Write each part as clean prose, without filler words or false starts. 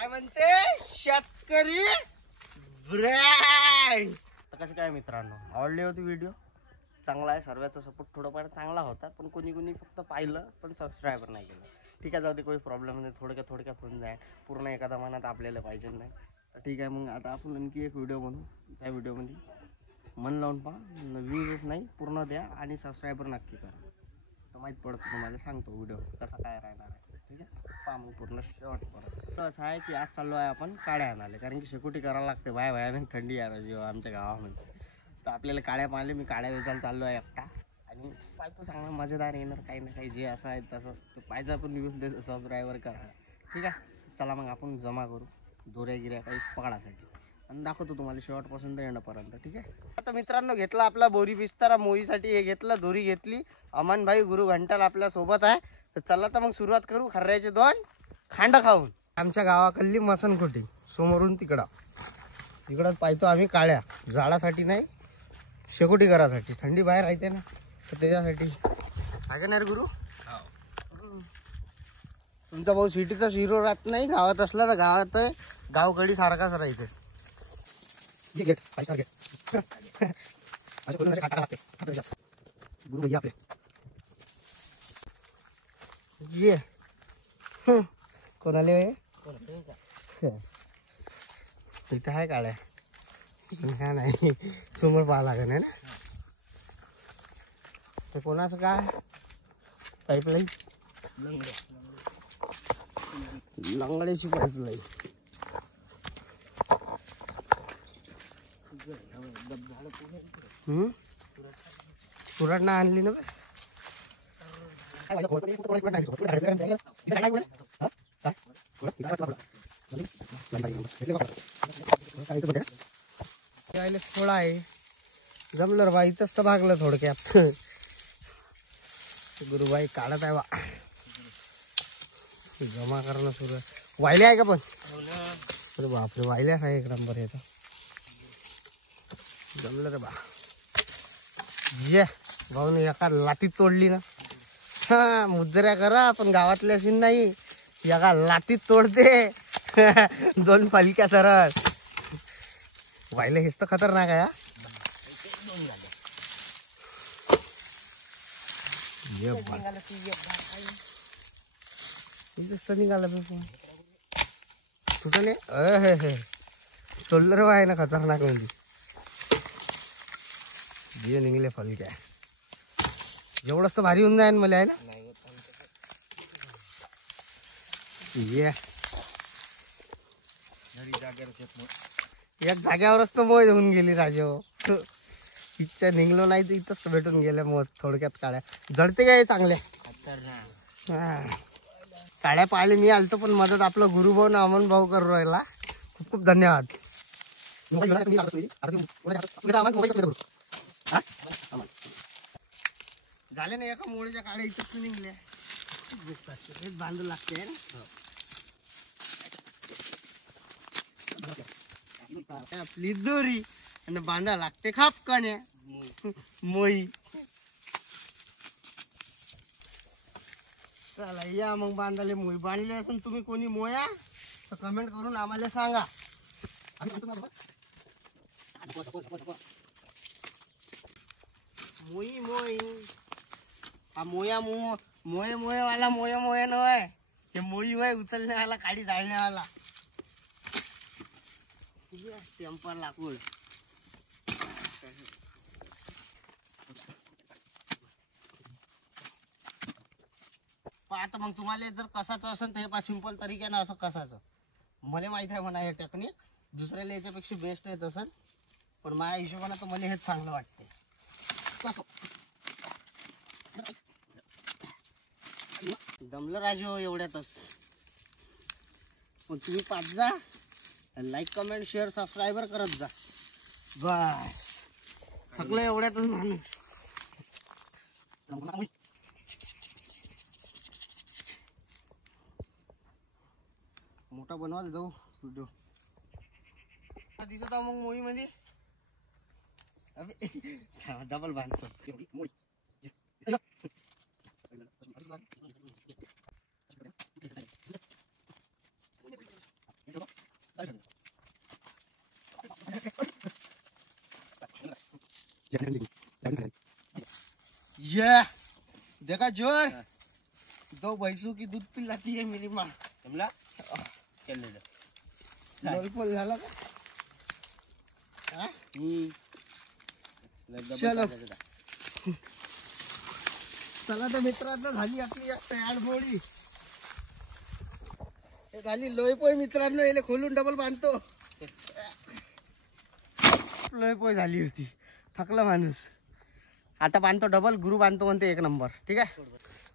काय म्हणते शेतकरी ब्रँड. तर कसं काय मित्रांनो, आवडली होती व्हिडिओ? चांगला आहे, सर्वांचा सपोर्ट थोडाफार चांगला होता, पण कोणी फक्त पाहिलं पण सबस्क्राईबर नाही केलं. ठीक आहे, जाऊ दे, काही प्रॉब्लेम नाही, थोडक्यात होऊन जाईल. पूर्ण एखादा महिन्यात आपल्याला पाहिजे नाही तर ठीक आहे. मग आता आपण आणखी एक व्हिडिओ बनवू. त्या व्हिडिओमध्ये मन लावून पहा, व्ह्यूज नाही पूर्ण द्या आणि सबस्क्रायबर नक्की करा. तर माहीत पडतं तुम्हाला, सांगतो व्हिडिओ कसा काय राहणार आहे. ठीक आहे, पहा मग पूर्ण शेवटपर्यंत. तर असं आहे की आज चाललो आहे आपण काड्या आणायला, कारण की शेकोटी करायला लागते. भयानक थंडी आहे जेव्हा आमच्या गावामध्ये. तर आपल्याला काड्या पाहिले, मी काड्या वेचायला चाललो आहे एकटा. आणि पाहतो चांगला मजेदार येणार काही ना काही, जे असं आहे तसं तर पाहिजे आपण न्यूज देतो सबस्क्रायबर करा. ठीक आहे, चला मग आपण जमा करू दोऱ्या गिऱ्या काही पकडासाठी आणि दाखवतो तुम्हाला शेवटपासून तर एंडपर्यंत. ठीक आहे. आता मित्रांनो, घेतला आपला बोरी पिस्तारा मोईसाठी, हे घेतलं, दोरी घेतली. अमन भाई गुरु घंटाल आपल्या सोबत आहे. तर चला तर मग सुरुवात करू खर्याचे 2 खांड खाऊन. आमच्या गावाकडली मसनखोटी समोरून तिकडंच पाहतो आम्ही काड्या झाडासाठी नाही, शेकोटी करासाठी. थंडी बाहेर राहते ना, तर त्याच्यासाठी आहे का नाही गुरु? तुमचा भाऊ सिटीचा हिरो राहत नाही, गावात असला तर गावात गावकडी सारखाच राहते. गुरु भैया आपले ये कोणाले इथं आहे काड्या, हा नाही समोर पाहा लागेल ना. ते कोणाचं काय पाईपलाईन, लंगड्याची पाईपलाईन. सुरट ना आणली ना. थोडा आहे जमलं रे बा, इथंच तर भागलं थोडक्यात. गुरुबाई काढत आहे बा, जमा करणं सुरू आहे. वायले आहे का पण? अरे बापरे, वायल्याच आहे एक नंबर. येतं जमलं रे बा. ये भाऊन एका लाटीत तोडली ना. हा, मुजऱ्या करा पण गावातल्या अशी नाही, एका लाटीत तोडते. 2 पालिका सरळ. वायले हेच तर खतरनाक आहे. निघालं तुझं नाही शोल्डर आहे ना खतरनाक. म्हणजे जे निघले फलक्या एवढंच तर भारी होऊन जाईन मला आहे ना. एक जाग्यावरच तर मोय होऊन गेली राजो. इच्छा निघलो नाही तर इथंच भेटून गेल्या. मग थोडक्यात काड्या जडते काय चांगल्या. काड्या पाहिले मी आलतो, पण मदत आपलं गुरुभाऊ ना अमन भाऊ करू राहिला. खूप खूप धन्यवाद. झाले ना, एका मोळीच्या काड्या इथंच निघल्या. हेच बांधू लागते आपली दोरी आणि बांधा लागते खापकाण्या मोई. चला या मग बांधाले. मोई बांधले असेल तुम्ही कोणी मोया तर कमेंट करून आम्हाला सांगा. मोई मोई हा मोया मोये वाला मोया नव्हे, हे मोई होय उचलणे वाला, काडी जाळणे वाला. टेम्पर लाकूड. आता मग तुम्हाला जर कसाचं असेल तर हे सिंपल तरीक्यानं असं कसाचं, मला माहित आहे म्हणा हे टेक्निक. दुसऱ्याला याच्यापेक्षा बेस्ट आहे तसं, पण माझ्या हिशोबाने तर मला हेच चांगलं वाटते. दमलं राजू एवढ्यातच. पण तुम्ही पाच जा, लाईक कमेंट शेअर सबस्क्राईबर करत जा. बस थकलं एवढ्यातच माणूस. मोठा बनवायला जाऊ व्हिडिओ. दिसत मग मोही मध्ये डबल बांधतो. ये देखा जोर, दो भैंसों की दूध पिलाती है मेरी माँ। जमला चल ले लोलपोल झाला का? हा? चलो चला तर मित्रांनो, झाली आपली तयार होळी. हे झाली लोईपोय मित्रांनो, याला खोलून डबल बांधतो. लोईपोय झाली होती, थकला माणूस. आता बांधतो डबल, गुरु बांधतो म्हणते 1 नंबर. ठीक आहे,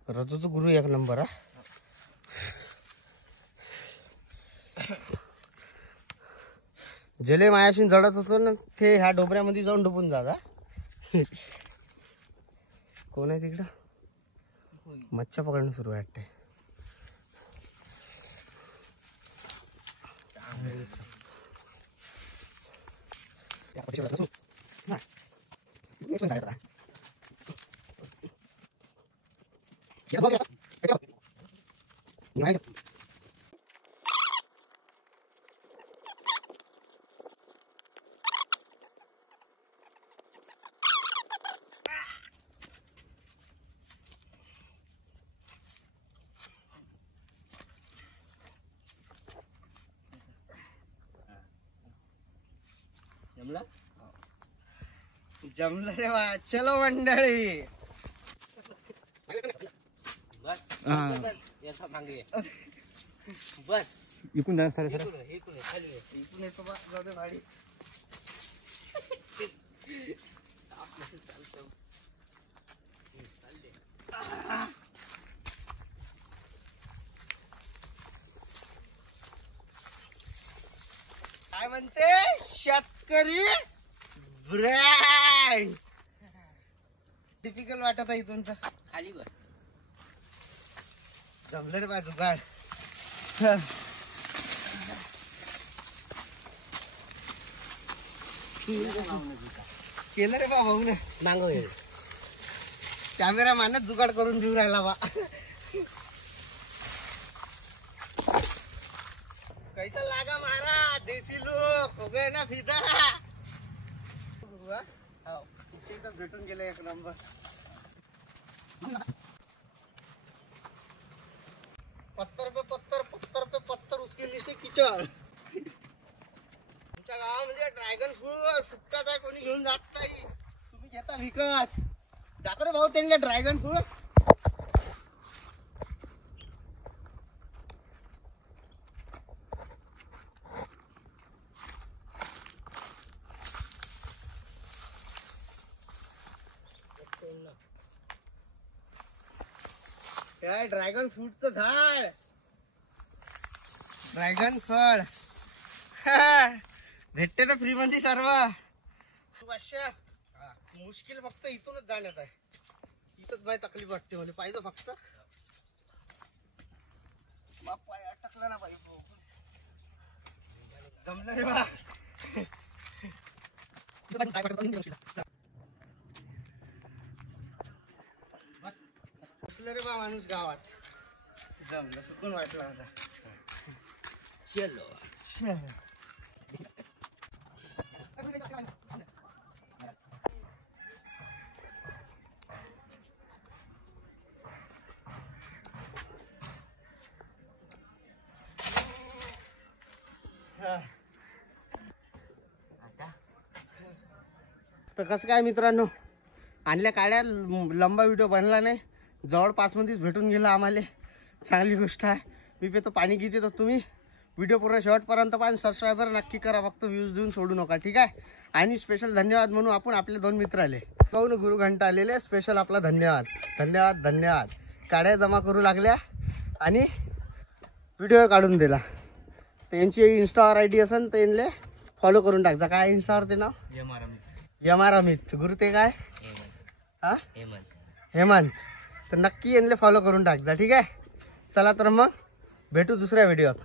रजूचा गुरु 1 नंबर. हा जले मायाशी जडत होतो ना ते, ह्या डोबऱ्यामध्ये जाऊन डुबून जाता. कोण आहे तिकडं? मच्छा पकडणं सुरू आहे वाटते. जमला जमलं रे बा. चलो मंडळी, बस याचा मागे बस इकून जाणार सर. इथून येतो बा, जाऊ दे भाडी. काय म्हणते शेतकरी ब्रँड. डिफिकल्ट वाटत आहे इथून. खाली बस. जमलं रे बा जुगाड. केलं रे बा भाऊ ने. नांगो कॅमेरा मानच जुगाड करून देऊ राहिला बा. कैसा लागा मारा देसी लोक हो गए ना फिदा. भेटून गेले 1 नंबर. पत्थर पे पत्थर, पत्थर पे पत्थर, उसके नीचे कीचड़. आमच्या गावामध्ये ड्रॅगन फ्रूट फुकटात आहे, कोणी घेऊन जात नाही. तुम्ही घेता विकत. जातो रे भाऊ त्यांना ड्रॅगन फ्रूट. काय ड्रॅगन फ्रूटचं झाड, ड्रॅगन फळ भेटते ना फ्री मध्ये सर्व. मुश्किल फक्त इथूनच जाण्यात आहे. इथंच बाय तकलीफ वाटते मला. पाहिजे फक्त पाय अटकला ना बाई. जमलं रे बा. रे बा माणूस गावात. जमलं, सुकून वाटलं आता. चलो तर कसं काय मित्रांनो, आणल्या काड्या लंबा व्हिडिओ बनला नाही, जवळपास मध्येच भेटून गेला आम्हाला. चांगली गोष्ट आहे. मी पेतो पाणी घेते. तर तुम्ही व्हिडिओ पूर्ण शेवटपर्यंत पाहा. सबस्क्रायबर नक्की करा, फक्त व्ह्यूज देऊन सोडू नका. ठीक आहे. आणि स्पेशल धन्यवाद म्हणून आपण आपले 2 मित्र आले पाहून गुरु घंटा आलेले. स्पेशल आपला धन्यवाद धन्यवाद धन्यवाद. काड्या जमा करू लागल्या आणि व्हिडिओ काढून दिला. त्यांची इंस्टावर ID असेल तर यांना फॉलो करून टाकजा. काय इंस्टावर ते नाव? यमार अमित. गुरु ते काय? हा हेमंत. तर नक्की यांना फॉलो करून टाकजा. ठीक आहे. चला तर मग भेटू दुसऱ्या व्हिडिओत.